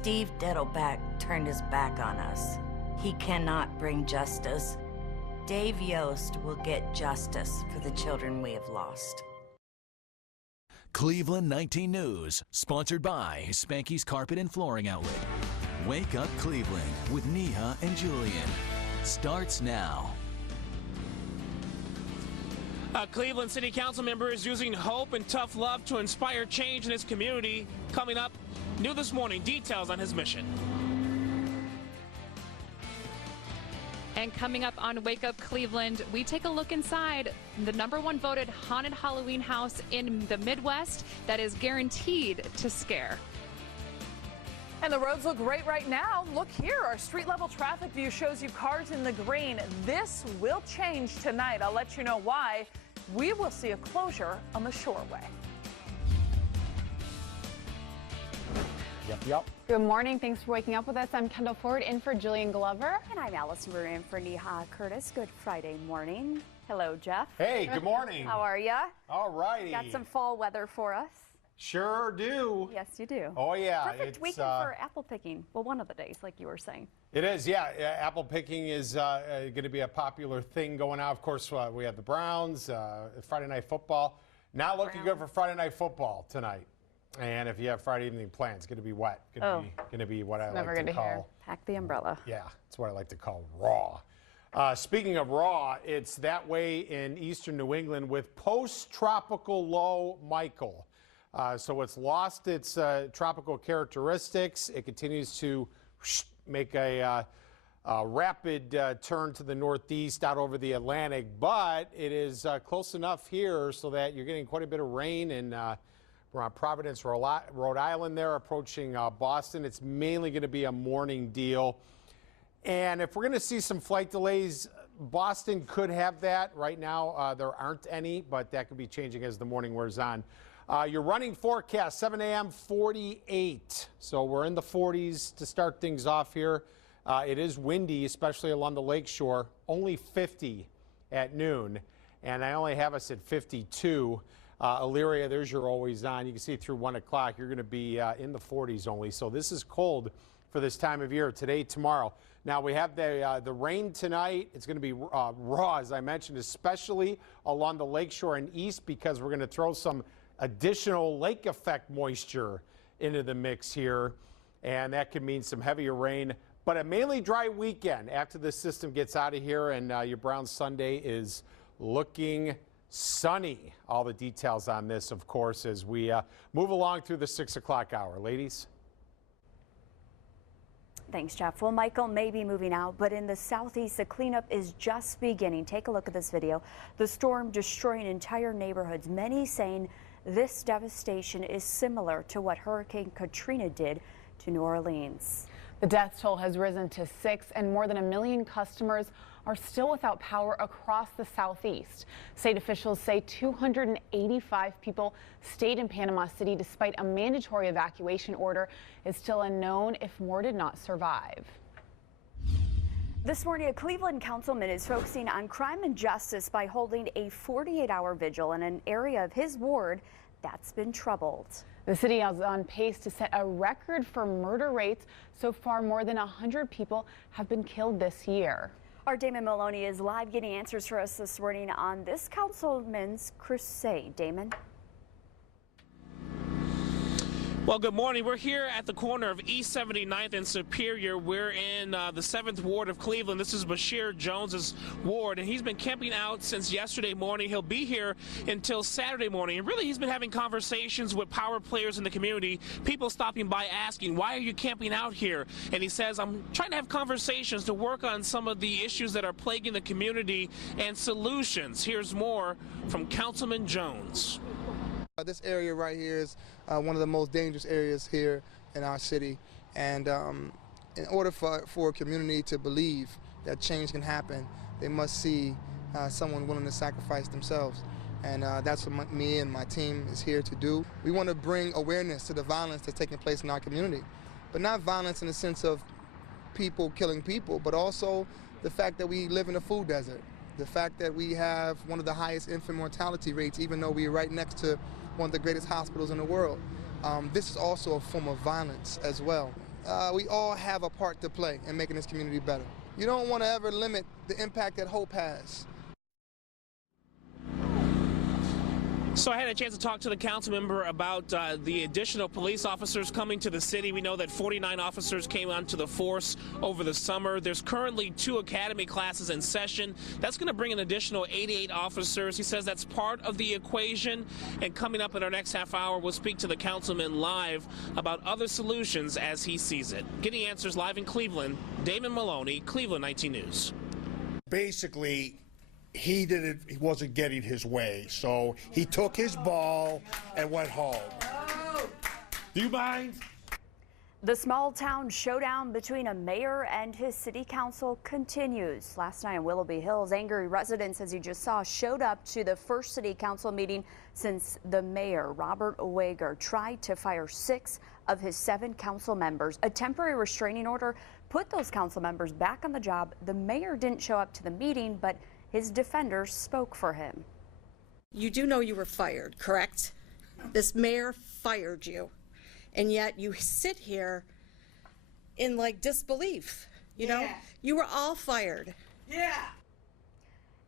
Steve Dettelbach turned his back on us. He cannot bring justice. Dave Yost will get justice for the children we have lost. Cleveland 19 News, sponsored by Spanky's Carpet and Flooring Outlet. Wake Up Cleveland with Neha and Julian. Starts now. A Cleveland City Council member is using hope and tough love to inspire change in his community. Coming up, new this morning, details on his mission. And coming up on Wake Up Cleveland, we take a look inside the #1 voted haunted Halloween house in the Midwest that is guaranteed to scare. And the roads look great right now. Look here, our street level traffic view shows you cars in the green. This will change tonight. I'll let you know why. We will see a closure on the Shoreway. Yep. Good morning. Thanks for waking up with us. I'm Kendall Ford in for Julian Glover. And I'm Allison Brewer in for Neha Curtis. Good Friday morning. Hello, Jeff. Hey, good morning. How are ya? All righty. Got some fall weather for us? Sure do. Yes, you do. Oh, yeah. Perfect weekend for apple picking. Well, one of the days, like you were saying. It is, yeah. Apple picking is going to be a popular thing going on. Of course, we have the Browns, Friday Night Football. Not looking good for Friday Night Football tonight. And if you have Friday evening plans, it's going to be wet. Going to be what I like to call. Pack the umbrella. Yeah, it's what I like to call raw. Speaking of raw, it's that way in eastern New England with post-tropical low Michael. So it's lost its tropical characteristics. It continues to make a rapid turn to the northeast out over the Atlantic, but it is close enough here so that you're getting quite a bit of rain in Providence, Rhode Island there, approaching Boston. It's mainly going to be a morning deal. And if we're going to see some flight delays, Boston could have that. Right now, there aren't any, but that could be changing as the morning wears on. Your running forecast, 7 a.m., 48. So we're in the 40s to start things off here. It is windy, especially along the lakeshore, only 50 at noon. And I only have us at 52. Elyria, there's your always on. You can see through 1 o'clock, you're going to be in the 40s only. So this is cold for this time of year, today, tomorrow. Now we have the rain tonight. It's going to be raw, as I mentioned, especially along the lakeshore and east, because we're going to throw some additional lake effect moisture into the mix here. And that could mean some heavier rain, but a mainly dry weekend after the system gets out of here, and your Browns Sunday is looking sunny. All the details on this, of course, as we move along through the 6 o'clock hour. Ladies? Thanks, Jeff. Well, Michael may be moving out, but in the southeast, the cleanup is just beginning. Take a look at this video. The storm destroying entire neighborhoods, many saying this devastation is similar to what Hurricane Katrina did to New Orleans. The death toll has risen to 6, and more than 1 million customers are still without power across the southeast. State officials say 285 people stayed in Panama City despite a mandatory evacuation order. It's still unknown if more did not survive. This morning, a Cleveland councilman is focusing on crime and justice by holding a 48-hour vigil in an area of his ward that's been troubled. The city is on pace to set a record for murder rates. So far, more than 100 people have been killed this year. Our Damon Maloney is live getting answers for us this morning on this councilman's crusade. Damon? Well, good morning. We're here at the corner of East 79th and Superior. We're in the 7th Ward of Cleveland. This is Bashir Jones's ward, and he's been camping out since yesterday morning. He'll be here until Saturday morning. And really, he's been having conversations with power players in the community, people stopping by asking, why are you camping out here? And he says, I'm trying to have conversations to work on some of the issues that are plaguing the community and solutions. Here's more from Councilman Jones. This area right here is one of the most dangerous areas here in our city, and in order for a community to believe that change can happen, they must see someone willing to sacrifice themselves, and that's what me and my team is here to do. We want to bring awareness to the violence that's taking place in our community, but not violence in the sense of people killing people, but also the fact that we live in a food desert, the fact that we have one of the highest infant mortality rates, even though we're right next to one of the greatest hospitals in the world. This is also a form of violence as well. we all have a part to play in making this community better. You don't want to ever limit the impact that Hope has. So I had a chance to talk to the council member about the additional police officers coming to the city. We know that 49 officers came onto the force over the summer. There's currently 2 academy classes in session. That's going to bring an additional 88 officers. He says that's part of the equation. And coming up in our next half hour, we'll speak to the councilman live about other solutions as he sees it. Getting answers live in Cleveland, Damon Maloney, Cleveland 19 News. Basically, he wasn't getting his way, so he took his ball and went home. Do you mind? The small town showdown between a mayor and his city council continues. Last night in Willoughby Hills, angry residents, as you just saw, showed up to the first city council meeting since the mayor, Robert Wager, tried to fire 6 of his 7 council members. A temporary restraining order put those council members back on the job. The mayor didn't show up to the meeting, but his defenders spoke for him. You do know you were fired, correct? This mayor fired you, and yet you sit here in like disbelief. You know, you were all fired. Yeah.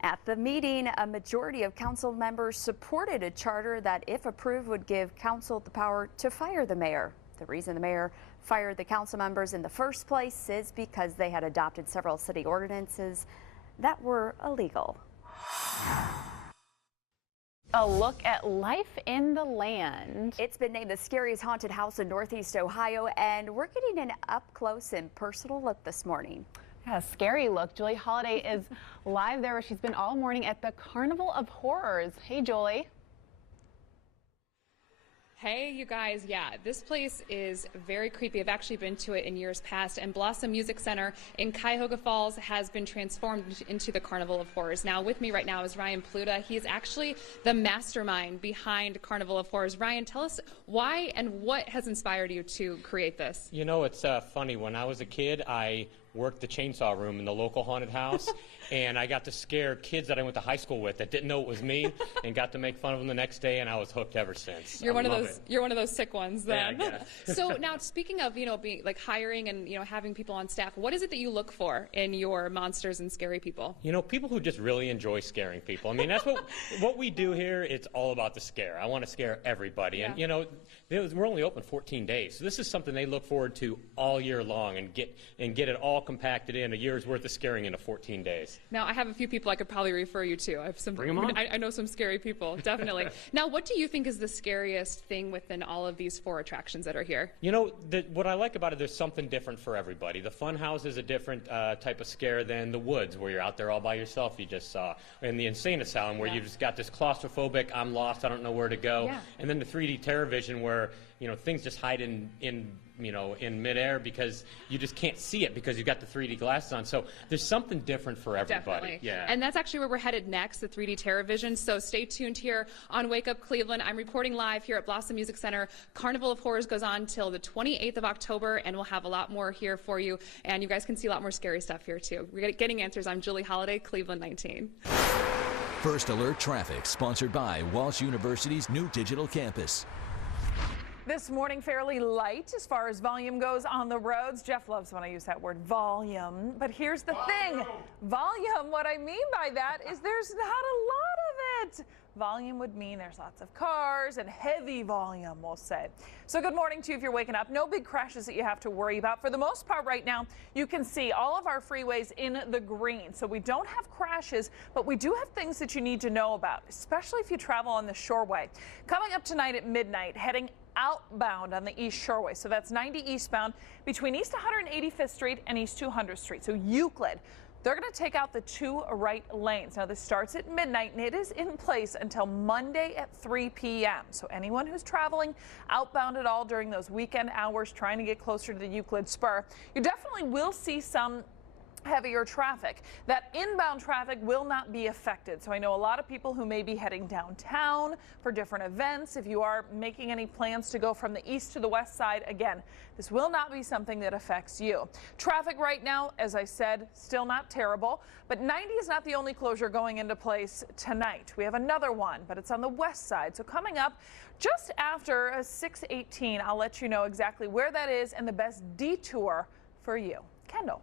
At the meeting, a majority of council members supported a charter that, if approved, would give council the power to fire the mayor. The reason the mayor fired the council members in the first place is because they had adopted several city ordinances that were illegal. A look at life in the land. It's been named the scariest haunted house in Northeast Ohio, and we're getting an up-close and personal look this morning. Yeah, a scary look. Julie Holiday is live there where she's been all morning at the Carnival of Horrors. Hey, Julie. Hey, you guys. Yeah, this place is very creepy. I've actually been to it in years past, and Blossom Music Center in Cuyahoga Falls has been transformed into the Carnival of Horrors. Now, with me right now is Ryan Pluta. He is actually the mastermind behind Carnival of Horrors. Ryan, tell us why and what has inspired you to create this. You know, it's funny. When I was a kid, I worked the chainsaw room in the local haunted house, and I got to scare kids that I went to high school with that didn't know it was me, and got to make fun of them the next day, and I was hooked ever since. You're one of those sick ones then. Yeah, So now, speaking of, being like hiring and, having people on staff, what is it that you look for in your monsters and scary people? People who just really enjoy scaring people. I mean, that's what we do here. It's all about the scare. I want to scare everybody. Yeah. And, we're only open 14 days. So this is something they look forward to all year long, and get it all compacted in a year's worth of scaring into 14 days. Now, I have a few people I could probably refer you to. I have some. Bring them on. I know some scary people, definitely. Now, what do you think is the scariest thing within all of these 4 attractions that are here? What I like about it, there's something different for everybody. The fun house is a different type of scare than the woods, where you're out there all by yourself, you just saw. And the insane asylum, where you've just got this claustrophobic, I'm lost, I don't know where to go. Yeah. And then the 3D terror vision, where things just hide in midair because you just can't see it because you've got the 3D glasses on. So there's something different for everybody. Definitely. Yeah. And that's actually where we're headed next, the 3D Terror Vision. So stay tuned here on Wake Up Cleveland. I'm reporting live here at Blossom Music Center. Carnival of Horrors goes on till the 28th of October, and we'll have a lot more here for you. And you guys can see a lot more scary stuff here too. We're getting answers. I'm Julie Holiday, Cleveland 19. First Alert Traffic, sponsored by Walsh University's new digital campus. This morning, fairly light as far as volume goes on the roads. Jeff loves when I use that word, volume. But here's the thing. Volume, what I mean by that is there's not a lot of it. Volume would mean there's lots of cars and heavy volume, we'll say. So good morning to you if you're waking up. No big crashes that you have to worry about. For the most part right now, you can see all of our freeways in the green. So we don't have crashes, but we do have things that you need to know about, especially if you travel on the Shoreway. Coming up tonight at midnight, heading outbound on the East Shoreway. So that's 90 eastbound between East 185th Street and East 200th Street. So Euclid. They're going to take out the 2 right lanes. Now, this starts at midnight, and it is in place until Monday at 3 p.m. So anyone who's traveling outbound at all during those weekend hours trying to get closer to the Euclid Spur, you definitely will see some heavier traffic. That inbound traffic will not be affected. So I know a lot of people who may be heading downtown for different events. If you are making any plans to go from the east to the west side, again, this will not be something that affects you. Traffic right now, as I said, still not terrible, but 90 is not the only closure going into place tonight. We have another one, but it's on the west side. So coming up just after 6:18, I'll let you know exactly where that is and the best detour for you. Kendall.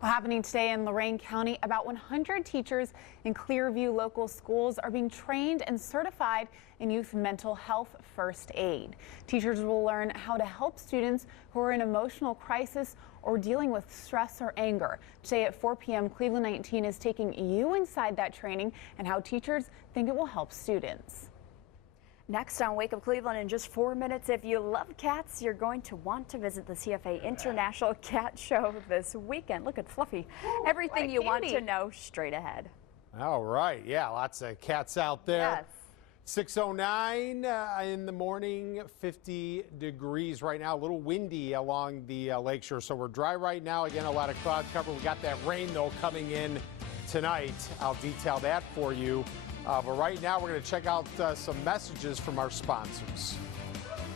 Well, happening today in Lorain County, about 100 teachers in Clearview local schools are being trained and certified in youth mental health first aid. Teachers will learn how to help students who are in emotional crisis or dealing with stress or anger. Today at 4 p.m., Cleveland 19 is taking you inside that training and how teachers think it will help students. Next on Wake Up Cleveland in just 4 minutes, if you love cats, you're going to want to visit the CFA International Cat Show this weekend. Look at Fluffy. Everything you want to know straight ahead. All right. Yeah, lots of cats out there. Yes. 6:09 in the morning, 50 degrees right now. A little windy along the lakeshore, so we're dry right now. Again, a lot of cloud cover. We got that rain, though, coming in tonight. I'll detail that for you. But right now, we're going to check out some messages from our sponsors.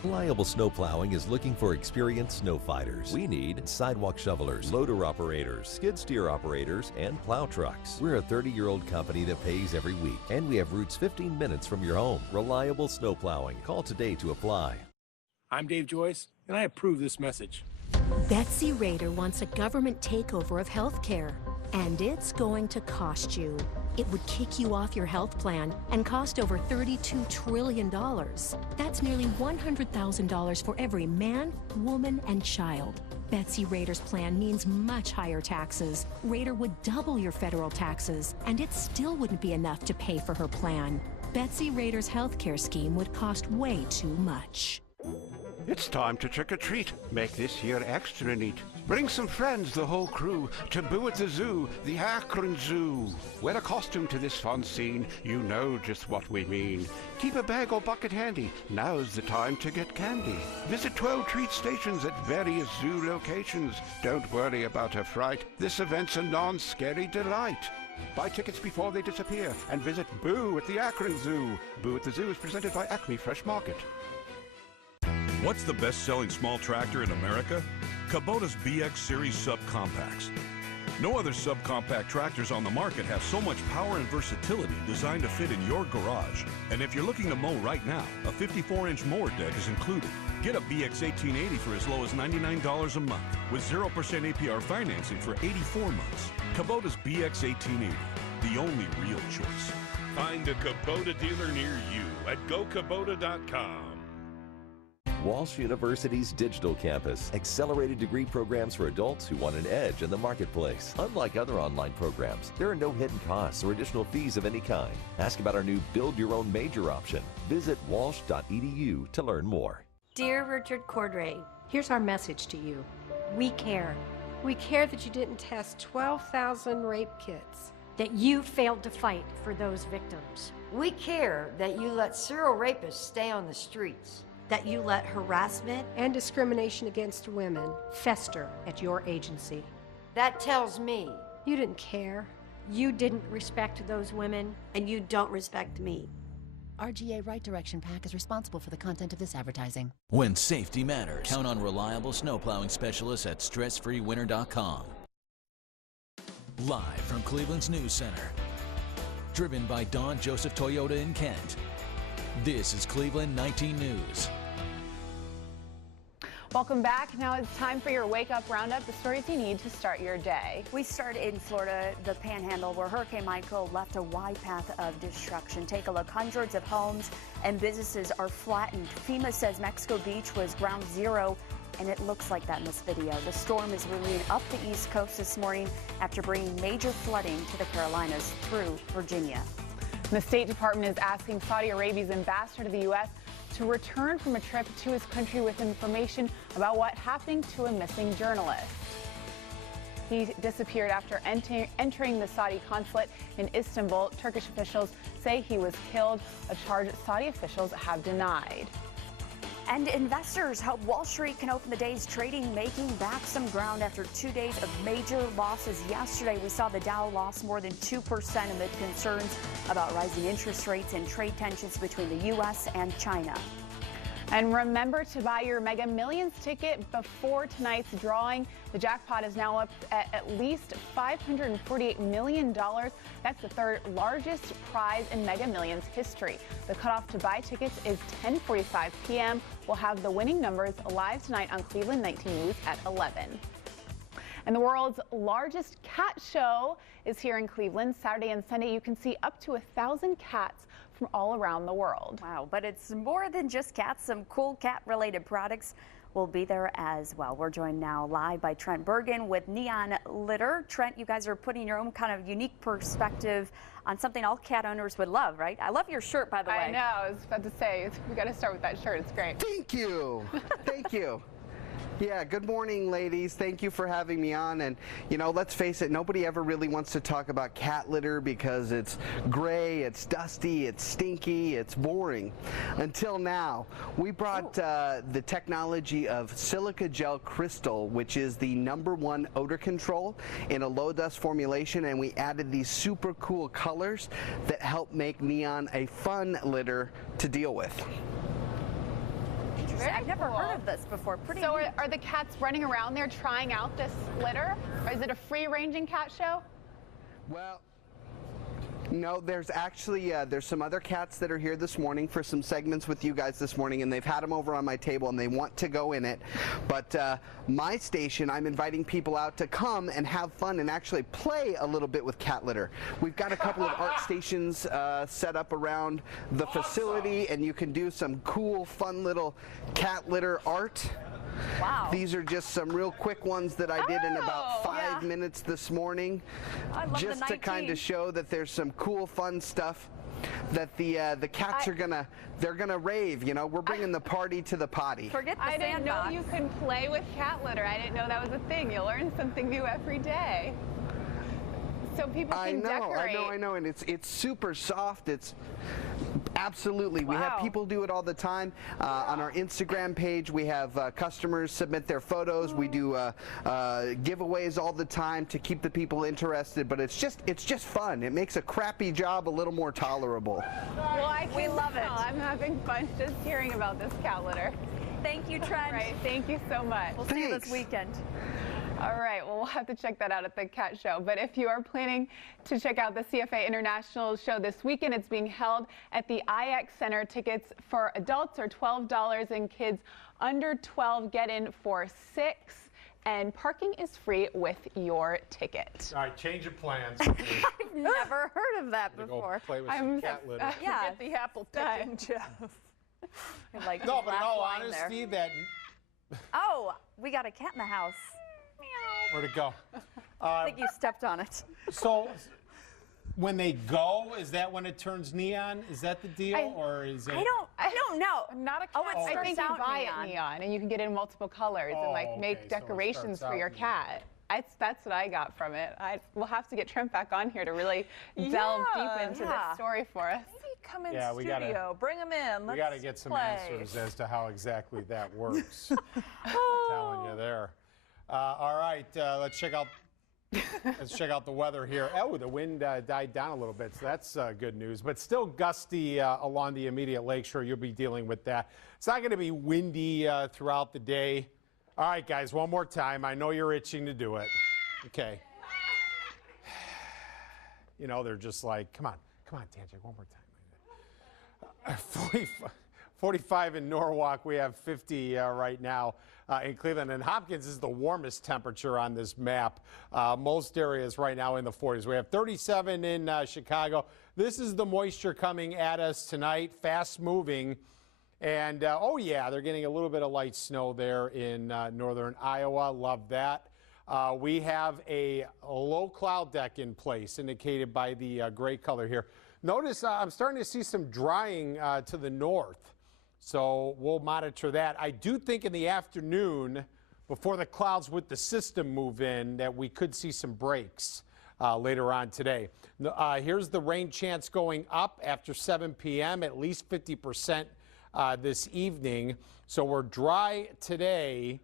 Reliable Snow Plowing is looking for experienced snow fighters. We need sidewalk shovelers, loader operators, skid steer operators, and plow trucks. We're a 30-year-old company that pays every week, and we have routes 15 minutes from your home. Reliable Snow Plowing. Call today to apply. I'm Dave Joyce, and I approve this message. Betsy Rader wants a government takeover of health care, and it's going to cost you. It would kick you off your health plan and cost over $32 trillion. That's nearly $100,000 for every man, woman, and child. Betsy Rader's plan means much higher taxes. Rader would double your federal taxes, and it still wouldn't be enough to pay for her plan. Betsy Rader's health care scheme would cost way too much. It's time to trick or treat. Make this year extra neat. Bring some friends, the whole crew, to Boo at the Zoo, the Akron Zoo. Wear a costume to this fun scene, you know just what we mean. Keep a bag or bucket handy, now's the time to get candy. Visit 12 treat stations at various zoo locations. Don't worry about a fright, this event's a non-scary delight. Buy tickets before they disappear and visit Boo at the Akron Zoo. Boo at the Zoo is presented by Acme Fresh Market. What's the best-selling small tractor in America? Kubota's BX Series subcompacts. No other subcompact tractors on the market have so much power and versatility designed to fit in your garage. And if you're looking to mow right now, a 54-inch mower deck is included. Get a BX 1880 for as low as $99 a month with 0% APR financing for 84 months. Kubota's BX 1880, the only real choice. Find a Kubota dealer near you at GoKubota.com. Walsh University's digital campus. Accelerated degree programs for adults who want an edge in the marketplace. Unlike other online programs, there are no hidden costs or additional fees of any kind. Ask about our new Build Your Own Major option. Visit walsh.edu to learn more. Dear Richard Cordray, here's our message to you. We care. We care that you didn't test 12,000 rape kits, that you failed to fight for those victims. We care that you let serial rapists stay on the streets, that you let harassment and discrimination against women fester at your agency. That tells me you didn't care, you didn't respect those women, and you don't respect me. RGA Right Direction PAC is responsible for the content of this advertising. When safety matters, count on reliable snowplowing specialists at StressFreeWinter.com. Live from Cleveland's News Center. Driven by Don Joseph Toyota in Kent. This is Cleveland 19 News. Welcome back. Now it's time for your Wake Up Roundup, the stories you need to start your day. We start in Florida, the Panhandle, where Hurricane Michael left a wide path of destruction. Take a look. Hundreds of homes and businesses are flattened. FEMA says Mexico Beach was ground zero, and it looks like that in this video. The storm is rolling up the East Coast this morning after bringing major flooding to the Carolinas through Virginia. The State Department is asking Saudi Arabia's ambassador to the U.S. to return from a trip to his country with information about what happened to a missing journalist. He disappeared after entering the Saudi consulate in Istanbul. Turkish officials say he was killed, a charge Saudi officials have denied. And investors hope Wall Street can open the day's trading, making back some ground after 2 days of major losses. Yesterday, we saw the Dow lost more than 2% amid concerns about rising interest rates and trade tensions between the U.S. and China. And remember to buy your Mega Millions ticket before tonight's drawing. The jackpot is now up at least $548 million. That's the third largest prize in Mega Millions history. The cutoff to buy tickets is 10:45 p.m. We'll have the winning numbers live tonight on Cleveland 19 News at 11. And the world's largest cat show is here in Cleveland. Saturday and Sunday, you can see up to 1,000 cats from all around the world. Wow, but it's more than just cats. Some cool cat-related products will be there as well. We're joined now live by Trent Bergen with Neon Litter. Trent, you guys are putting your own kind of unique perspective on something all cat owners would love, right? I love your shirt, by the way. I know. I was about to say, we got to start with that shirt. It's great. Thank you. Thank you. Yeah, good morning, ladies. Thank you for having me on. And, you know, let's face it, nobody ever really wants to talk about cat litter because it's gray, it's dusty, it's stinky, it's boring. Until now, we brought the technology of silica gel crystal, which is the #1 odor control in a low dust formulation, and we added these super cool colors that help make Neon a fun litter to deal with. I've never heard of this before. Pretty So neat. are the cats running around there trying out this litter? Or is it a free-ranging cat show? Well, no, there's actually, there's some other cats that are here this morning for some segments with you guys this morning, and they've had them over on my table and they want to go in it. But my station, I'm inviting people out to come and have fun and actually play a little bit with cat litter. We've got a couple of art stations set up around the facility, and you can do some cool, fun little cat litter art. Wow. These are just some real quick ones that I did in about 5 minutes this morning, just to kind of show that there's some cool, fun stuff that the cats are they're gonna rave. You know, we're bringing the party to the potty. Forget the I didn't know sandbox. you can play with cat litter. I didn't know that was a thing. You learn something new every day. So people can decorate. I know, and it's super soft. It's absolutely. We have people do it all the time. On our Instagram page, we have customers submit their photos. We do giveaways all the time to keep the people interested. But it's just fun. It makes a crappy job a little more tolerable. Well, we love it. it. I'm having fun just hearing about this cat litter. Thank you, Trent. All right, thank you so much. We'll see you this weekend. All right, well, we'll have to check that out at the cat show. But if you are planning to check out the CFA International show this weekend, it's being held at the IX Center. Tickets for adults are $12 and kids under 12 get in for $6. And parking is free with your ticket. All right, change of plans. I've never heard of that before. Go play with some cat litter. Yeah. Get the apple picking, Jeff. I like No, the but in laugh all line honesty, there. Oh, we got a cat in the house. Where'd it go? I think you stepped on it. So, when they go, is that when it turns neon? Is that the deal, or is it? I don't know. Not a cat. Oh, it I think starts you out buy neon. it neon, and you can get it in multiple colors and like okay, make so it decorations starts for your out neon. cat. That's what I got from it. We'll have to get Trent back on here to really delve deep into this story for us. Maybe come in Yeah, we studio. gotta- Bring him in. We got to get some play. answers as to how exactly that works. I'm telling you there. All right, let's check out the weather here. Oh, the wind died down a little bit, so that's good news. But still gusty along the immediate lakeshore. You'll be dealing with that. It's not going to be windy throughout the day. All right, guys, one more time. I know you're itching to do it. Okay. You know, they're just like, come on, Tanjay, one more time. 45 in Norwalk. We have 50 right now in Cleveland. And Hopkins is the warmest temperature on this map. Most areas right now in the 40s. We have 37 in Chicago. This is the moisture coming at us tonight, fast moving. And, oh, yeah, they're getting a little bit of light snow there in northern Iowa. Love that. We have a low cloud deck in place, indicated by the gray color here. Notice I'm starting to see some drying to the north, so we'll monitor that. I do think in the afternoon, before the clouds with the system move in, that we could see some breaks later on today. Here's the rain chance going up after 7 p.m., at least 50% this evening. So we're dry today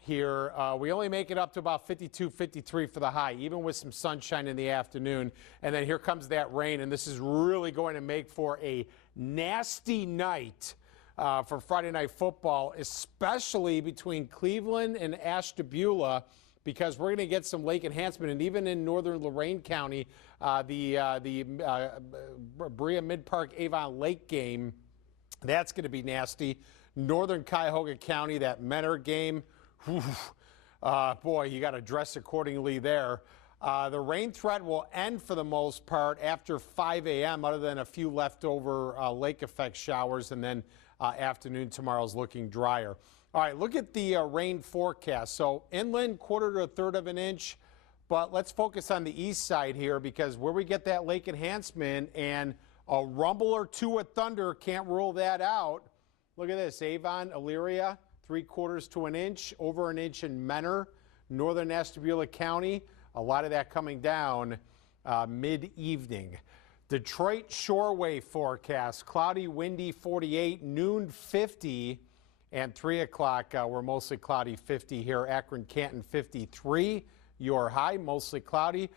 here. We only make it up to about 52, 53 for the high, even with some sunshine in the afternoon. And then here comes that rain, and this is really going to make for a nasty night for Friday Night Football, especially between Cleveland and Ashtabula, because we're going to get some lake enhancement. And even in northern Lorain County, the Berea Mid-Park Avon Lake game, that's going to be nasty. Northern Cuyahoga County, that Menor game, boy, you got to dress accordingly there. The rain threat will end for the most part after 5 a.m., other than a few leftover lake effect showers, and then afternoon tomorrow's looking drier. All right, look at the rain forecast. So inland, 1/4 to 1/3 of an inch, but let's focus on the east side here, because where we get that lake enhancement and a rumble or two at Thunder, can't rule that out. Look at this, Avon, Elyria, 3/4 to an inch, over an inch in Menor, northern Ashtabula County. A lot of that coming down mid-evening. Detroit Shoreway forecast, cloudy, windy, 48, noon 50, and 3 o'clock we're mostly cloudy, 50 here. Akron, Canton, 53. Your high, mostly cloudy.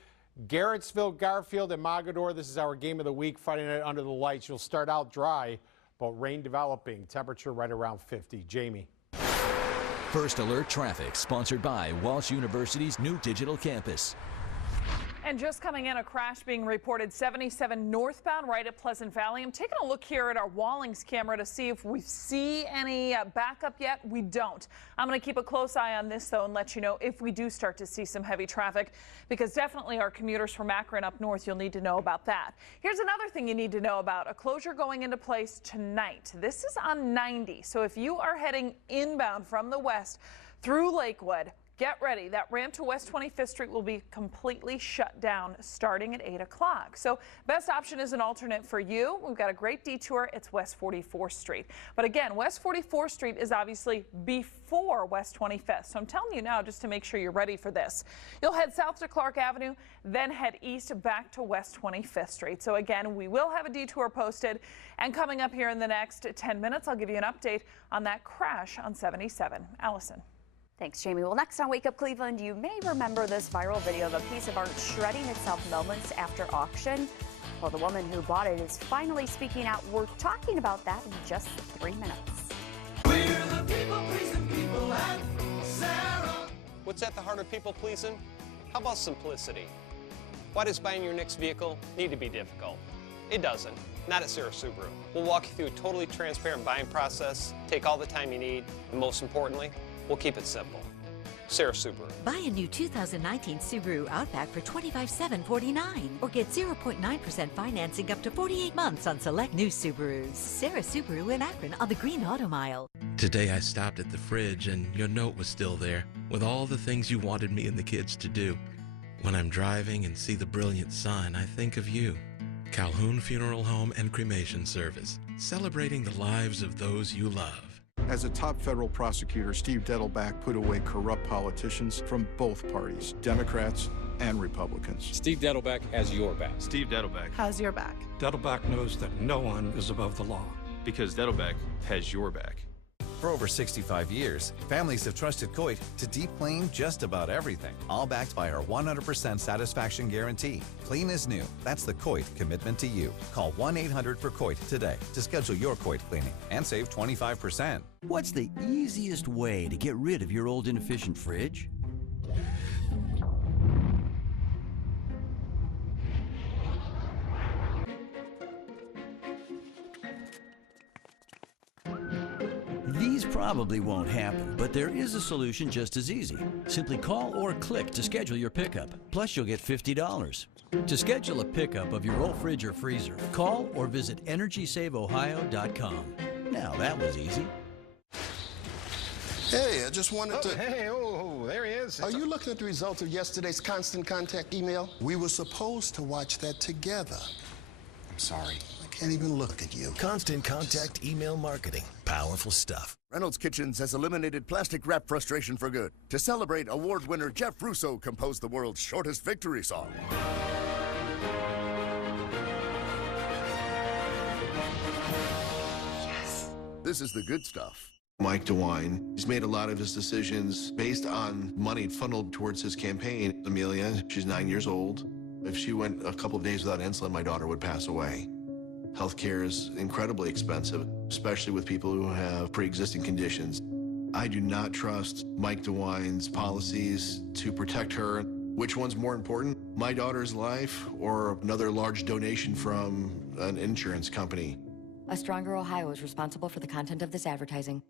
Garrettsville, Garfield, and Mogadore, this is our game of the week, Friday night under the lights. You'll start out dry, but rain developing, temperature right around 50. Jamie. First Alert Traffic, sponsored by Walsh University's new digital campus. And just coming in, a crash being reported 77 northbound right at Pleasant Valley. I'm taking a look here at our Wallings camera to see if we see any backup yet. We don't. I'm going to keep a close eye on this, though, and let you know if we do start to see some heavy traffic, because definitely our commuters from Akron up north, you'll need to know about that. Here's another thing you need to know about. A closure going into place tonight. This is on 90. So if you are heading inbound from the west through Lakewood, get ready. That ramp to West 25th Street will be completely shut down starting at 8 o'clock. So best option is an alternate for you. We've got a great detour. It's West 44th Street. But again, West 44th Street is obviously before West 25th. So I'm telling you now just to make sure you're ready for this. You'll head south to Clark Avenue, then head east back to West 25th Street. So again, we will have a detour posted. And coming up here in the next 10 minutes, I'll give you an update on that crash on 77. Allison. Thanks, Jamie. Well, next on Wake Up Cleveland, you may remember this viral video of a piece of art shredding itself moments after auction. Well, the woman who bought it is finally speaking out. We're talking about that in just 3 minutes. We're the people pleasing people at Sarah. What's at the heart of people pleasing? How about simplicity? Why does buying your next vehicle need to be difficult? It doesn't. Not at Sarah Subaru. We'll walk you through a totally transparent buying process, take all the time you need, and most importantly, we'll keep it simple. Sarah Subaru. Buy a new 2019 Subaru Outback for $25,749 or get 0.9% financing up to 48 months on select new Subarus. Sarah Subaru in Akron on the Green Auto Mile. Today I stopped at the fridge and your note was still there with all the things you wanted me and the kids to do. When I'm driving and see the brilliant sun, I think of you. Calhoun Funeral Home and Cremation Service, celebrating the lives of those you love. As a top federal prosecutor, Steve Dettelbach put away corrupt politicians from both parties, Democrats and Republicans. Steve Dettelbach has your back. Steve Dettelbach has your back. Dettelbach knows that no one is above the law. Because Dettelbach has your back. For over 65 years, families have trusted Coit to deep clean just about everything, all backed by our 100% satisfaction guarantee. Clean as new. That's the Coit commitment to you. Call 1-800-4COIT today to schedule your Coit cleaning and save 25%. What's the easiest way to get rid of your old inefficient fridge? These probably won't happen, but there is a solution just as easy. Simply call or click to schedule your pickup. Plus, you'll get $50. To schedule a pickup of your old fridge or freezer, call or visit EnergySaveOhio.com. Now, that was easy. Hey, I just wanted to... Hey, there he is. Are you looking at the results of yesterday's Constant Contact email? We were supposed to watch that together. I'm sorry. I can't even look at you. Constant Contact email marketing. Powerful stuff. Reynolds Kitchens has eliminated plastic wrap frustration for good. To celebrate, award winner Jeff Russo composed the world's shortest victory song. Yes. This is the good stuff. Mike DeWine, he's made a lot of his decisions based on money funneled towards his campaign. Amelia, she's 9 years old. If she went a couple of days without insulin, my daughter would pass away. Healthcare is incredibly expensive, especially with people who have pre-existing conditions. I do not trust Mike DeWine's policies to protect her. Which one's more important, my daughter's life or another large donation from an insurance company? A Stronger Ohio is responsible for the content of this advertising.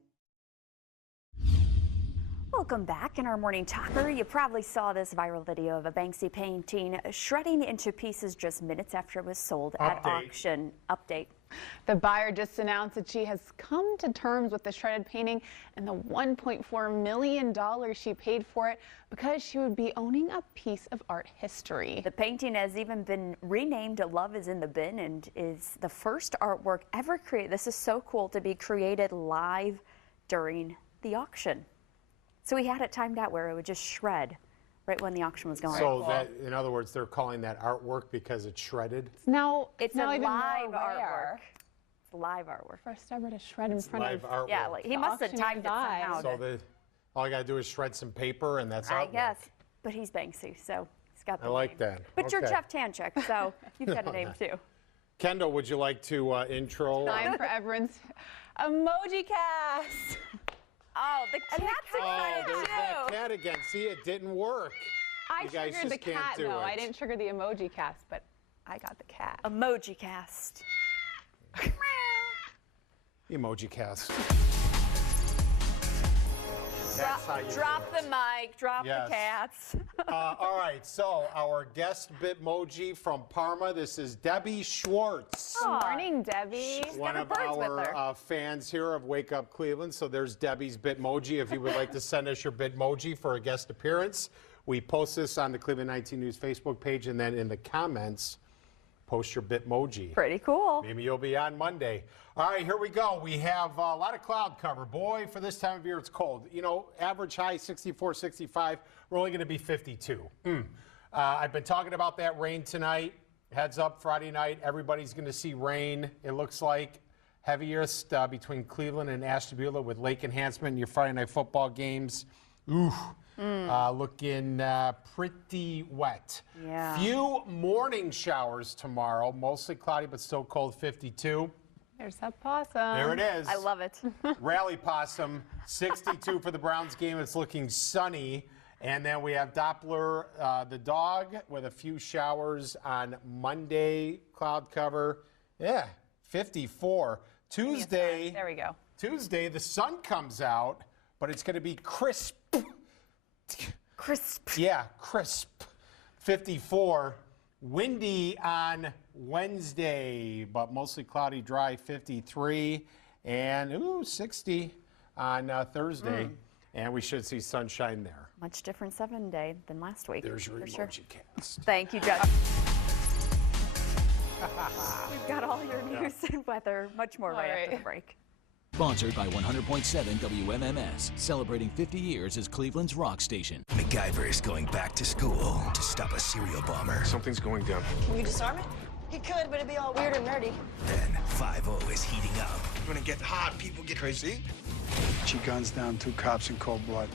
Welcome back in our Morning Talker. You probably saw this viral video of a Banksy painting shredding into pieces just minutes after it was sold at auction. Update. The buyer just announced that she has come to terms with the shredded painting and the $1.4 million she paid for it because she would be owning a piece of art history. The painting has even been renamed Love is in the Bin and is the first artwork ever created. This is so cool to be created live during the auction. So we had it timed out where it would just shred right when the auction was going. So that, in other words, they're calling that artwork because it's shredded? It's now a even live more artwork. rare. It's live artwork. First ever to shred in front live of artwork. Yeah, like, he must have timed it somehow. So all I got to do is shred some paper and that's I artwork. guess. But he's Banksy, so he's got the I like name. that. But you're Okay. Jeff Tanchuk, so you've got a name too. Kendall, would you like to intro? Time for everyone's emoji cast. Oh, the cat's excited there's too. that cat again. See, it didn't work. I You guys triggered the just can't cat do though. it. I didn't trigger the emoji cast, but I got the cat. Emoji cast. Emoji cast. That's how you Drop do it. the mic, drop Yes. the cats. All right, so our guest Bitmoji from Parma, this is Debbie Schwartz. Good morning, Debbie. One of our fans here of Wake Up Cleveland. So there's Debbie's Bitmoji. If you would like to send us your Bitmoji for a guest appearance, we post this on the Cleveland 19 News Facebook page, and then in the comments, post your Bitmoji. Pretty cool. Maybe you'll be on Monday. All right, here we go. We have a lot of cloud cover. Boy, for this time of year, it's cold. You know, average high 64, 65. We're only going to be 52. I've been talking about that rain tonight. Heads up, Friday night, everybody's going to see rain. It looks like heaviest between Cleveland and Ashtabula with lake enhancement in your Friday night football games. Ooh. Looking pretty wet. Yeah. Few morning showers tomorrow, mostly cloudy but still cold, 52. There's that possum. There it is. I love it. Rally Possum, 62 for the Browns game. It's looking sunny. And then we have Doppler the dog with a few showers on Monday, cloud cover. Yeah, 54. Tuesday. There we go. Tuesday, the sun comes out, but it's going to be crisp. Crisp. Yeah, crisp. 54. Windy on Wednesday, but mostly cloudy, dry, 53. And, 60 on Thursday. And we should see sunshine there. Much different 7-day than last week. There's your for emoji sure. cast. Thank you, Jeff. We've got all your news and weather, much more right after the break. Sponsored by 100.7 WMMS, celebrating 50 years as Cleveland's rock station. MacGyver is going back to school to stop a serial bomber. Something's going down. Can you disarm it? He could, but it'd be all weird and nerdy. Then 5-0 is heating up. When it gets hot, people get crazy. She guns down 2 cops in cold blood.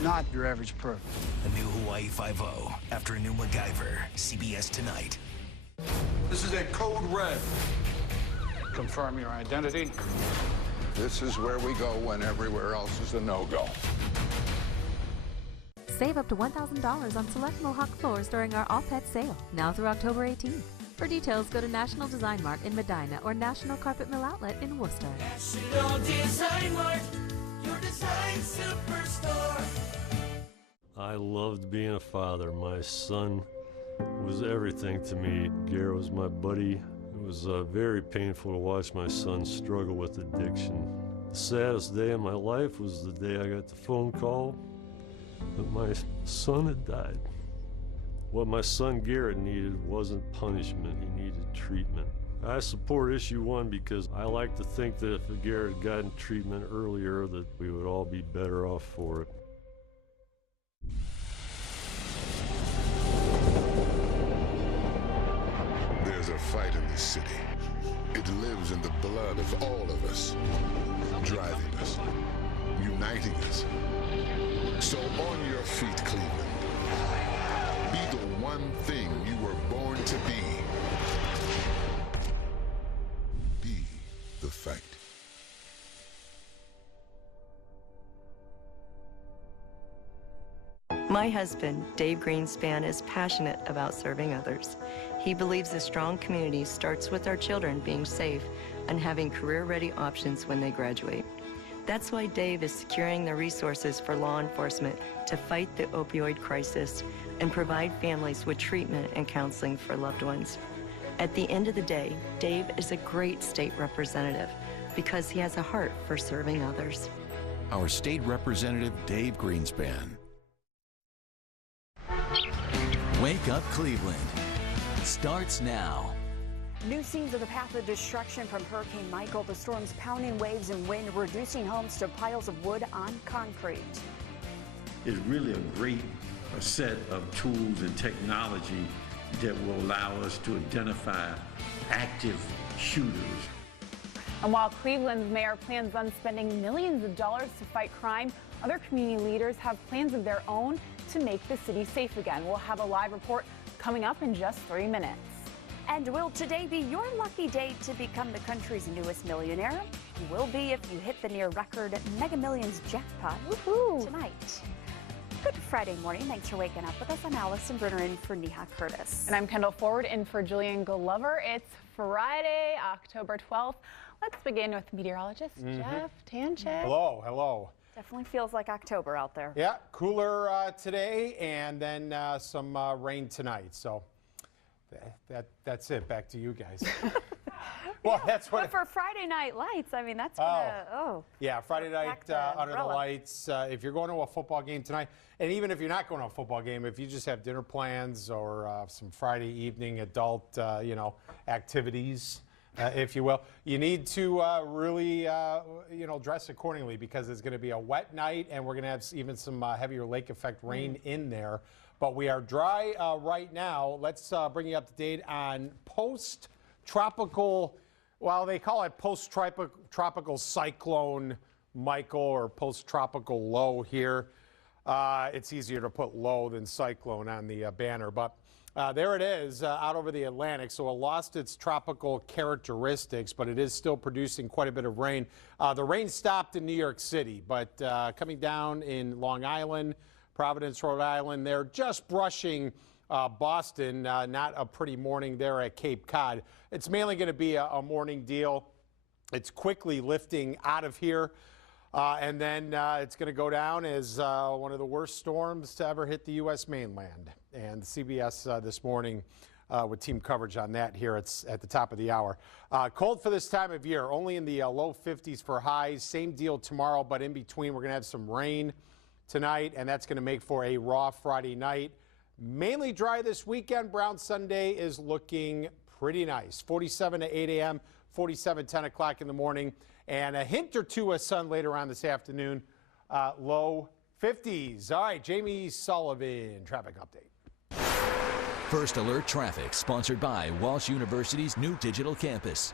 Not your average perp. A new Hawaii 5-0 after a new MacGyver. CBS tonight. This is a code red. Confirm your identity. This is where we go when everywhere else is a no-go. Save up to $1,000 on select Mohawk floors during our All Pet sale, now through October 18th. For details, go to National Design Mart in Medina or National Carpet Mill Outlet in Worcester. National Design Mart, your design superstore. I loved being a father. My son was everything to me. Garrett was my buddy. It was very painful to watch my son struggle with addiction. The saddest day of my life was the day I got the phone call that my son had died. What my son Garrett needed wasn't punishment, he needed treatment. I support Issue 1 because I like to think that if Garrett had gotten treatment earlier, that we would all be better off for it. There's a fight in this city. It lives in the blood of all of us, driving us, uniting us. So on your feet, Cleveland. Be the one thing you were born to be. Be the fight. My husband, Dave Greenspan, is passionate about serving others. He believes a strong community starts with our children being safe and having career-ready options when they graduate. That's why Dave is securing the resources for law enforcement to fight the opioid crisis and provide families with treatment and counseling for loved ones. At the end of the day, Dave is a great state representative because he has a heart for serving others. Our state representative, Dave Greenspan. Wake Up Cleveland starts now. New scenes of the path of destruction from Hurricane Michael. The storm's pounding waves and wind reducing homes to piles of wood on concrete. It's really a great set of tools and technology that will allow us to identify active shooters. And while Cleveland's mayor plans on spending millions of dollars to fight crime, other community leaders have plans of their own to make the city safe again. We'll have a live report coming up in just 3 minutes. And will today be your lucky day to become the country's newest millionaire? You will be if you hit the near record Mega Millions jackpot tonight. Good Friday morning. Thanks for waking up with us. I'm Allison Brunner in for Neha Curtis. And I'm Kendall Ford in for Julian Glover. It's Friday, October 12th. Let's begin with meteorologist Jeff Tanchik. Hello, hello. Definitely feels like October out there. Yeah, cooler today and then some rain tonight. So that's it. Back to you guys. Well, that's what. But for Friday Night Lights, I mean, that's gonna. Yeah, Friday night under the lights. If you're going to a football game tonight, and even if you're not going to a football game, if you just have dinner plans or some Friday evening adult, activities. If you will, you need to really, dress accordingly because it's going to be a wet night and we're going to have even some heavier lake effect rain in there. But we are dry right now. Let's bring you up to date on post-tropical, well, they call it post-tropical cyclone Michael or post-tropical low here. It's easier to put low than cyclone on the banner, but there it is out over the Atlantic. So it lost its tropical characteristics, but it is still producing quite a bit of rain. The rain stopped in New York City, but coming down in Long Island, Providence, Rhode Island, they're just brushing Boston. Not a pretty morning there at Cape Cod. It's mainly going to be a morning deal. It's quickly lifting out of here. And then it's going to go down as one of the worst storms to ever hit the U.S. mainland. And CBS this morning with team coverage on that here at the top of the hour. Cold for this time of year, only in the low 50s for highs. Same deal tomorrow, but in between we're going to have some rain tonight, and that's going to make for a raw Friday night. Mainly dry this weekend. Brown Sunday is looking pretty nice. 47 to 8 a.m., 47, 10 o'clock in the morning. And a hint or two of sun later on this afternoon, low 50s. All right, Jamie Sullivan, traffic update. First Alert Traffic, sponsored by Walsh University's new digital campus.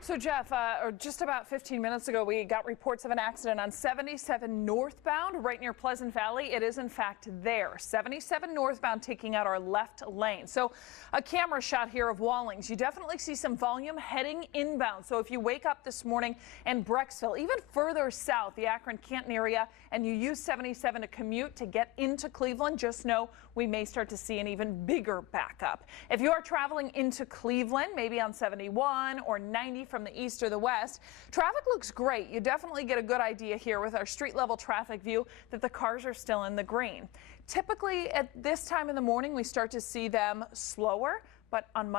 So Jeff, just about 15 minutes ago, we got reports of an accident on 77 northbound right near Pleasant Valley. It is in fact there. 77 northbound taking out our left lane. So a camera shot here of Wallings. You definitely see some volume heading inbound. So if you wake up this morning in Brecksville, even further south, the Akron-Canton area, and you use 77 to commute to get into Cleveland, just know we may start to see an even bigger backup. If you are traveling into Cleveland, maybe on 71 or 90 from the east or the west, traffic looks great. You definitely get a good idea here with our street level traffic view that the cars are still in the green. Typically at this time in the morning, we start to see them slower, but on Monday